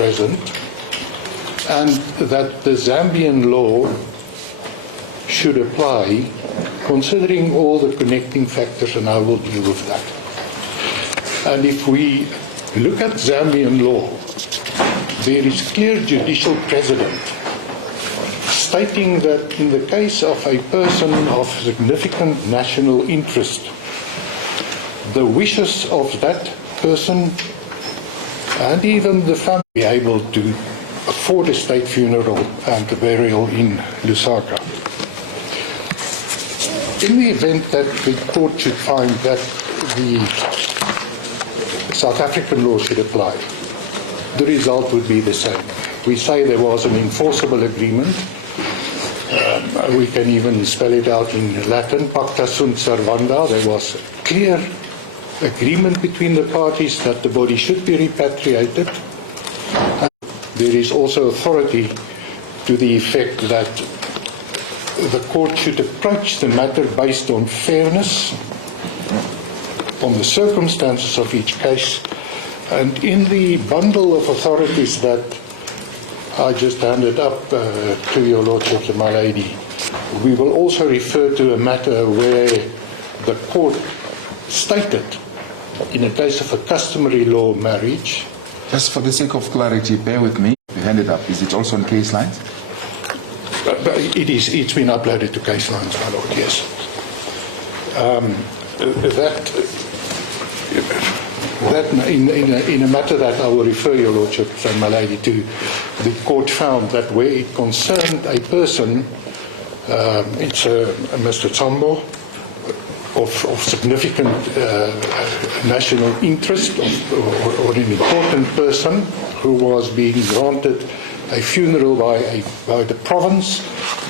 present, and that the Zambian law should apply, considering all the connecting factors, and I will deal with that. And if we look at Zambian law, there is clear judicial precedent stating that in the case of a person of significant national interest, the wishes of that person and even the family be able to afford a state funeral and a burial in Lusaka. In the event that the court should find that the South African law should apply, the result would be the same. We say there was an enforceable agreement. We can even spell it out in Latin, pacta sunt servanda. There was clear agreement between the parties that the body should be repatriated. There is also authority to the effect that the court should approach the matter based on fairness, on the circumstances of each case. And in the bundle of authorities that I just handed up to your Lordship and my lady, we will also refer to a matter where the court stated, in a case of a customary law marriage. Just for the sake of clarity, bear with me. You hand it up. Is it also on case lines? It's been uploaded to case lines, my Lord, yes. That in a matter that I will refer your Lordship and my lady to, the court found that where it concerned a person, it's Mr. Tsambo, of significant national interest, or an important person who was being granted a funeral by the province,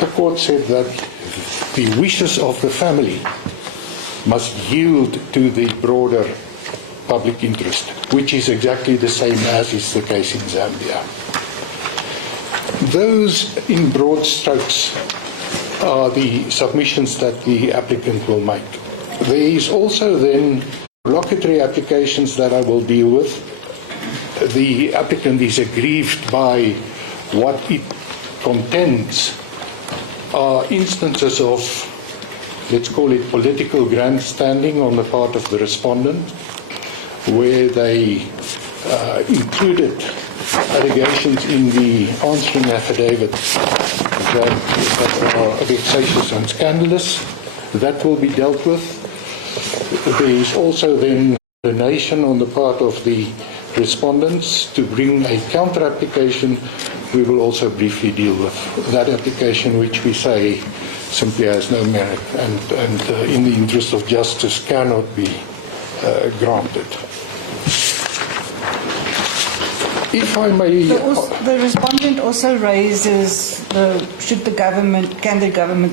the court said that the wishes of the family must yield to the broader public interest, which is exactly the same as is the case in Zambia. Those, in broad strokes, are the submissions that the applicant will make. There is also then locatory applications that I will deal with. The applicant is aggrieved by what it contends are instances of, let's call it political grandstanding on the part of the respondent, where they included allegations in the answering affidavit that are vexatious and scandalous. That will be dealt with. There is also then a donation on the part of the respondents to bring a counter application. We will also briefly deal with that application, which we say simply has no merit and in the interest of justice cannot be granted. If I may, the respondent also raises can the government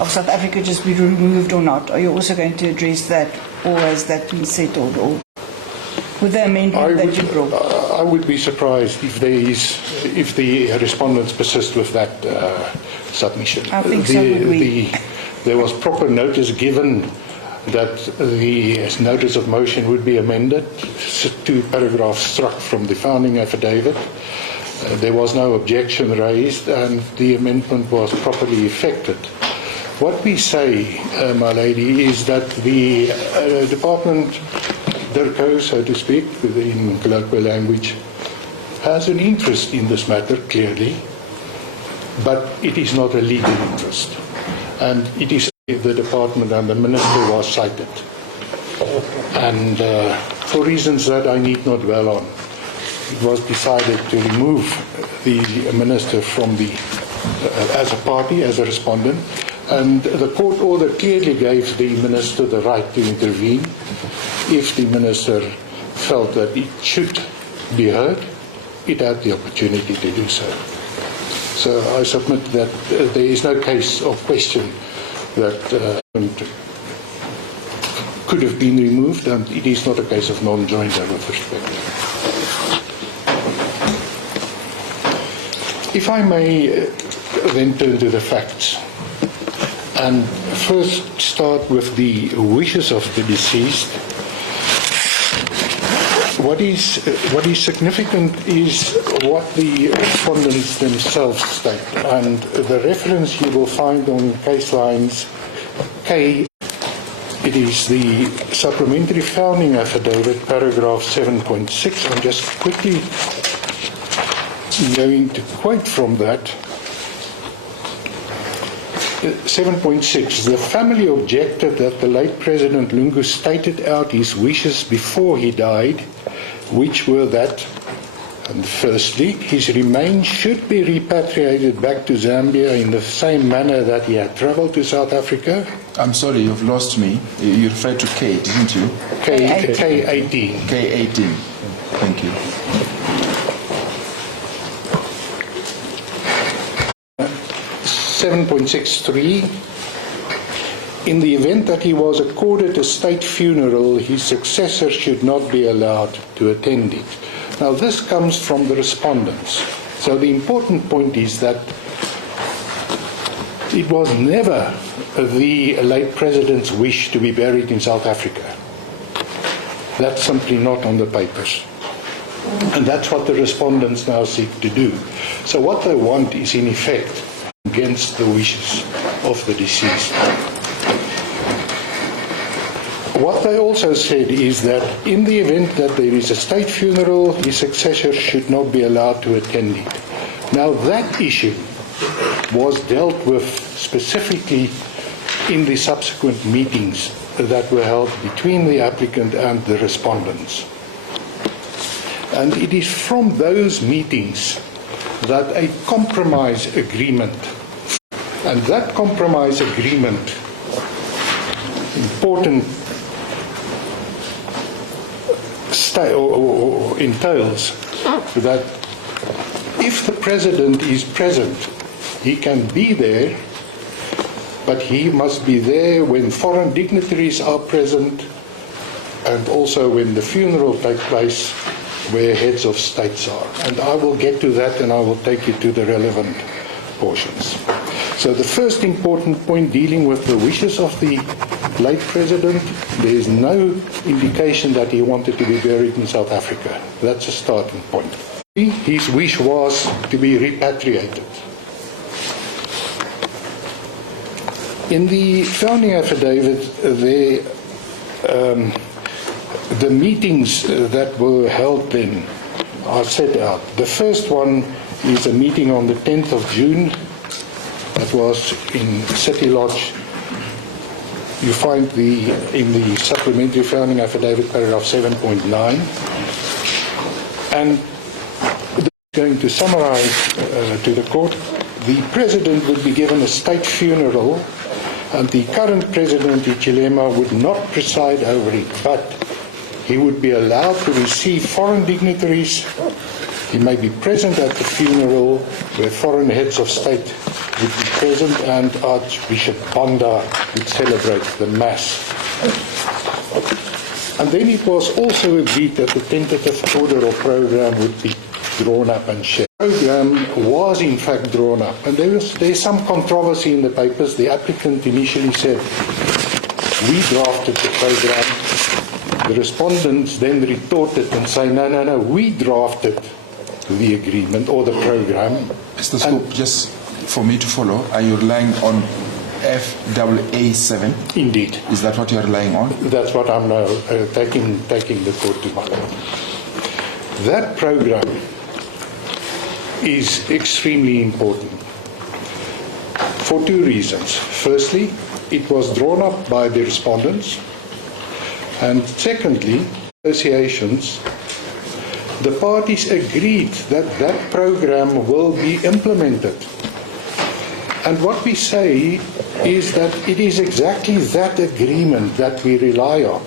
of South Africa just be removed or not? Are you also going to address that, or has that been settled, or with the amendment that you brought? I would be surprised if the respondents persist with that submission. I think so would we. There was proper notice given that the notice of motion would be amended, 2 paragraphs struck from the founding affidavit. There was no objection raised, and the amendment was properly effected. What we say, my lady, is that the department, DIRCO, so to speak, in colloquial language, has an interest in this matter, clearly, but it is not a legal interest. And it is the department and the minister was cited. And for reasons that I need not dwell on, it was decided to remove the minister from as a party, as a respondent. And the court order clearly gave the minister the right to intervene if the minister felt that it should be heard. It had the opportunity to do so. So I submit that there is no case of question that could have been removed, and it is not a case of non-joinder with respect. If I may then turn to the facts, and first start with the wishes of the deceased. what is significant is what the respondents themselves state, and the reference you will find on case lines K. It is the supplementary founding affidavit, paragraph 7.6. I'm just quickly going to quote from that. 7.6. The family objected that the late President Lungu stated out his wishes before he died, which were that, and firstly, his remains should be repatriated back to Zambia in the same manner that he had travelled to South Africa. I'm sorry, you've lost me. You referred to K, didn't you? K18. K18. Thank you. 7.63. In the event that he was accorded a state funeral, his successor should not be allowed to attend it. Now, this comes from the respondents. So the important point is that it was never the late president's wish to be buried in South Africa. That's simply not on the papers. And that's what the respondents now seek to do. So what they want is, in effect, against the wishes of the deceased. What they also said is that in the event that there is a state funeral, his successor should not be allowed to attend it. Now, that issue was dealt with specifically in the subsequent meetings that were held between the applicant and the respondents. And it is from those meetings that a compromise agreement, and that compromise agreement, important entails that if the president is present, he can be there, but he must be there when foreign dignitaries are present and also when the funeral takes place where heads of states are. And I will get to that and I will take you to the relevant portions. So the first important point dealing with the wishes of the late president, there is no indication that he wanted to be buried in South Africa. That's a starting point. His wish was to be repatriated. In the founding affidavit, the meetings that were held then are set out. The first one is a meeting on the 10th of June. That was in City Lodge. You find in the supplementary founding affidavit, paragraph 7.9. And going to summarize to the court, the president would be given a state funeral and the current president, Hichilema, would not preside over it, but he would be allowed to receive foreign dignitaries. He may be present at the funeral where foreign heads of state would be present and Archbishop Banda would celebrate the Mass. And then it was also agreed that the tentative order or program would be drawn up and shared. The program was in fact drawn up, and there's some controversy in the papers. The applicant initially said, we drafted the program. The respondents then retorted and say, no, we drafted the agreement or the program. Mr. Scoop, just for me to follow, are you relying on FAA7? Indeed. Is that what you're relying on? That's what I'm now taking the court to my court. That program is extremely important for two reasons. Firstly, it was drawn up by the respondents, and secondly, associations, the parties agreed that that program will be implemented. And what we say is that it is exactly that agreement that we rely on.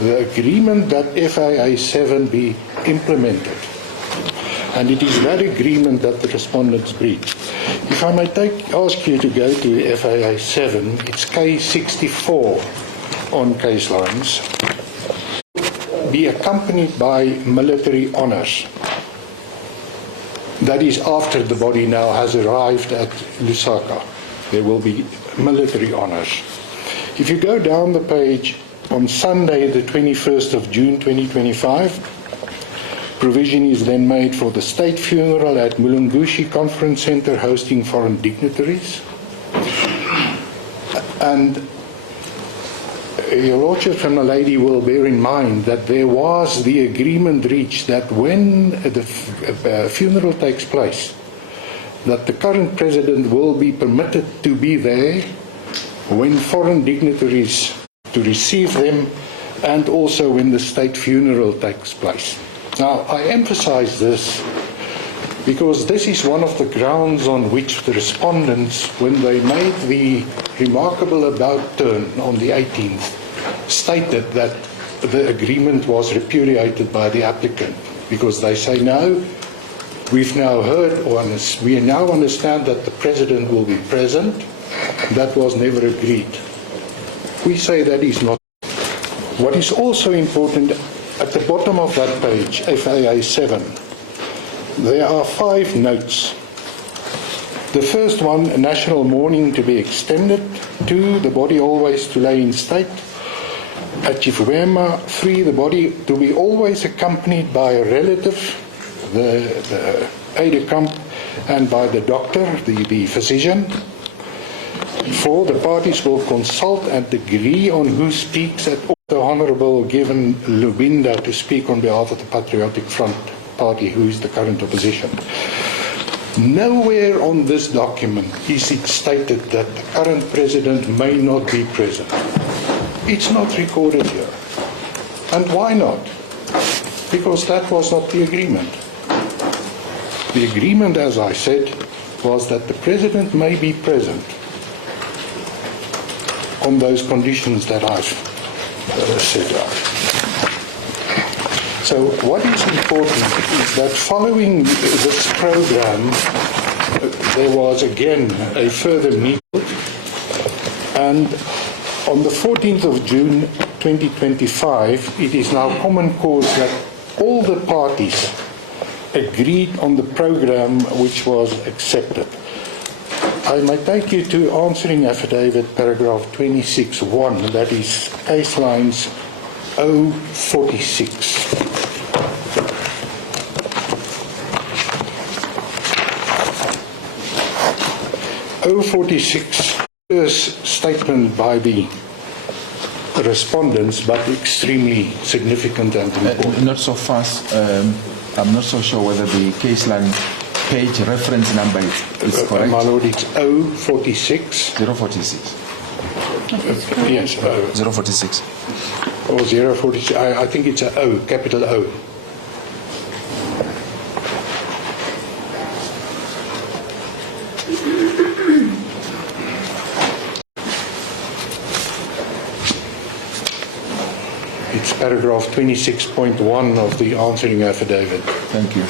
The agreement that FAA 7 be implemented. And it is that agreement that the respondents breached. If I may ask you to go to FAA 7, it's K64 on case lines, be accompanied by military honours. That is after the body now has arrived at Lusaka. There will be military honours. If you go down the page on Sunday, the 21st of June 2025, provision is then made for the state funeral at Mulungushi Conference Center hosting foreign dignitaries. And your Lordship and my lady will bear in mind that there was the agreement reached that when the funeral takes place, that the current president will be permitted to be there when foreign dignitaries to receive them, and also when the state funeral takes place. Now, I emphasize this because this is one of the grounds on which the respondents, when they made the remarkable about turn on the 18th, stated that the agreement was repudiated by the applicant, because they say, no, we've now heard, or we now understand that the president will be present. That was never agreed. We say that is not. What is also important, at the bottom of that page, FAA 7, there are 5 notes. The first one, national mourning to be extended. 2, the body always to lay in state at Chifuema. 3, the body to be always accompanied by a relative, the aide-de-camp, and by the doctor, the physician. 4, the parties will consult and agree on who speaks at the Honourable given Lubinda to speak on behalf of the Patriotic Front Party, who is the current opposition. Nowhere on this document is it stated that the current president may not be present. It's not recorded here. And why not? Because that was not the agreement. The agreement, as I said, was that the president may be present on those conditions that I've set out. So what is important is that following this program, there was again a further meeting, and on the 14th of June 2025, it is now common cause that all the parties agreed on the program which was accepted. I may take you to answering affidavit paragraph 26.1, that is case lines 046. First statement by the respondents, but extremely significant and important. Not so fast. I'm not so sure whether the case line page reference number is correct. My lord, it's 046. 046. Yes, 046. or 046. I think it's a O, capital O. It's paragraph 26.1 of the answering affidavit. Thank you.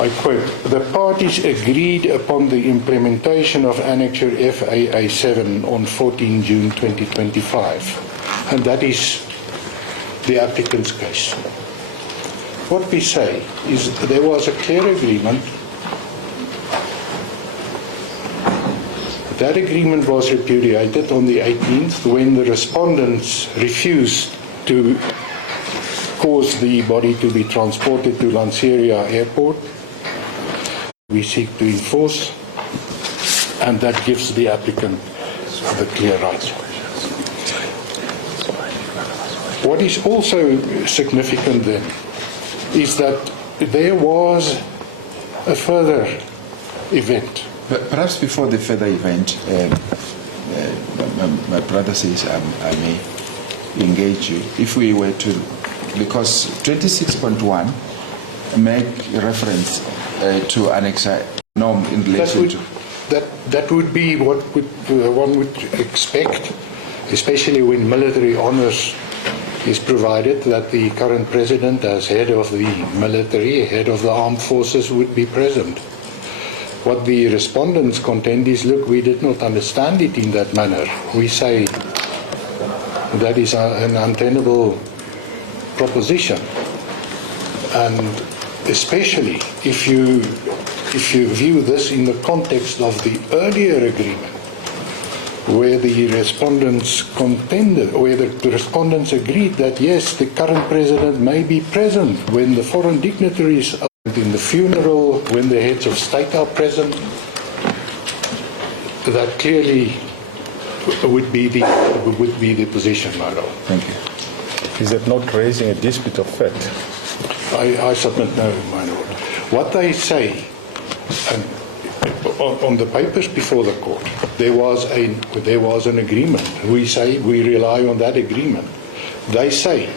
I quote, the parties agreed upon the implementation of Annexure FAA 7 on 14 June 2025, and that is the applicant's case. What we say is there was a clear agreement. That agreement was repudiated on the 18th when the respondents refused to cause the body to be transported to Lanseria Airport. We seek to enforce, and that gives the applicant the clear rights. What is also significant then is that there was a further event. But perhaps before the further event, my brother says I may engage you. If we were to, because 26.1 make reference to Annex norm in relation to... That would be what one would expect, especially when military honors is provided, that the current president, as head of the military, head of the armed forces, would be present. What the respondents contend is, look, we did not understand it in that manner. We say that is an untenable proposition. And especially if you view this in the context of the earlier agreement, where the respondents contended, where the respondents agreed that yes, the current president may be present when the foreign dignitaries are in the funeral, when the heads of state are present. That clearly would be the position, my lord. Thank you. Is it not raising a dispute of fact? I submit no, my lord. What they say, and on the papers before the court, there was an agreement. We say we rely on that agreement. They say,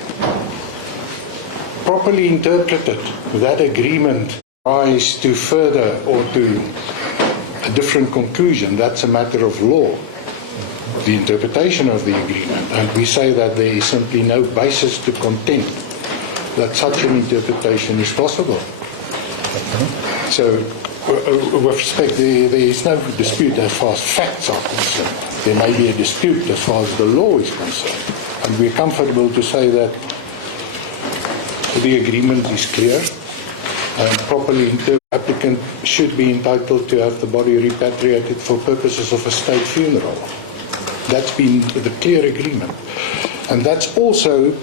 properly interpreted, that agreement rise to further or to a different conclusion. That's a matter of law, the interpretation of the agreement. And we say that there is simply no basis to contend that such an interpretation is possible. So, with respect, there is no dispute as far as facts are concerned. There may be a dispute as far as the law is concerned. And we're comfortable to say that the agreement is clear and properly interpreted. The applicant should be entitled to have the body repatriated for purposes of a state funeral. That's been the clear agreement. And that's also,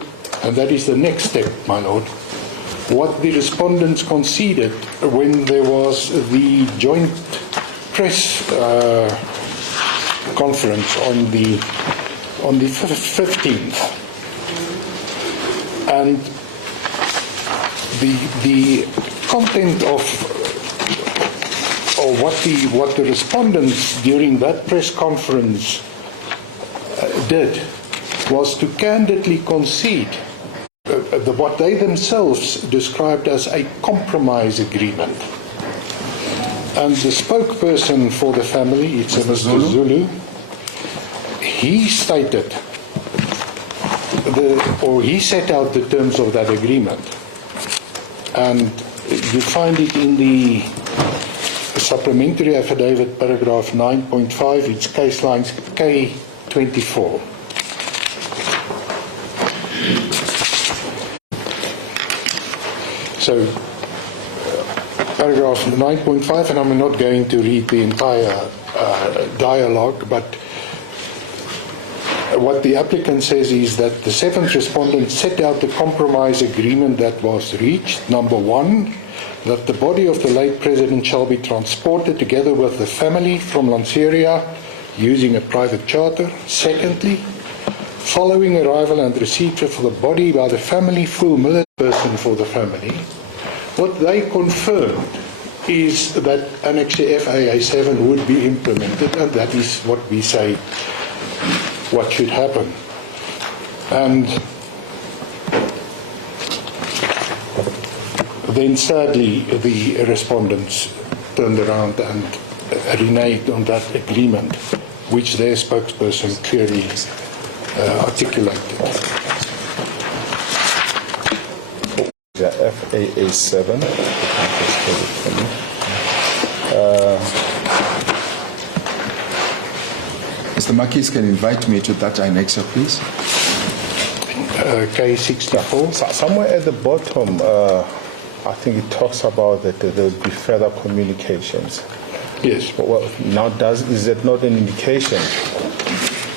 and that is the next step, my lord, what the respondents conceded when there was the joint press conference on the 15th, and the content of what the respondents during that press conference did was to candidly concede what they themselves described as a compromise agreement. And the spokesperson for the family, it's Mr. Zulu, he stated, he set out the terms of that agreement. And you find it in the supplementary affidavit, paragraph 9.5, it's case lines K24. So, paragraph 9.5, and I'm not going to read the entire dialogue, but what the applicant says is that the seventh respondent set out the compromise agreement that was reached. Number one, that the body of the late president shall be transported together with the family from Lanseria using a private charter. Secondly, following arrival and receipt of the body by the family, full military person for the family, what they confirmed is that Annex FAA 7 would be implemented, and that is what we say what should happen. And then sadly, the respondents turned around and reneged on that agreement, which their spokesperson clearly articulated. The FAA 7. Mr. Marquis can invite me to that annexure, please. K64. Somewhere at the bottom, I think it talks about that there will be further communications. Yes. Well, now, is that not an indication?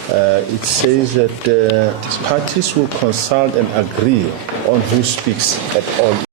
It says that parties will consult and agree on who speaks at all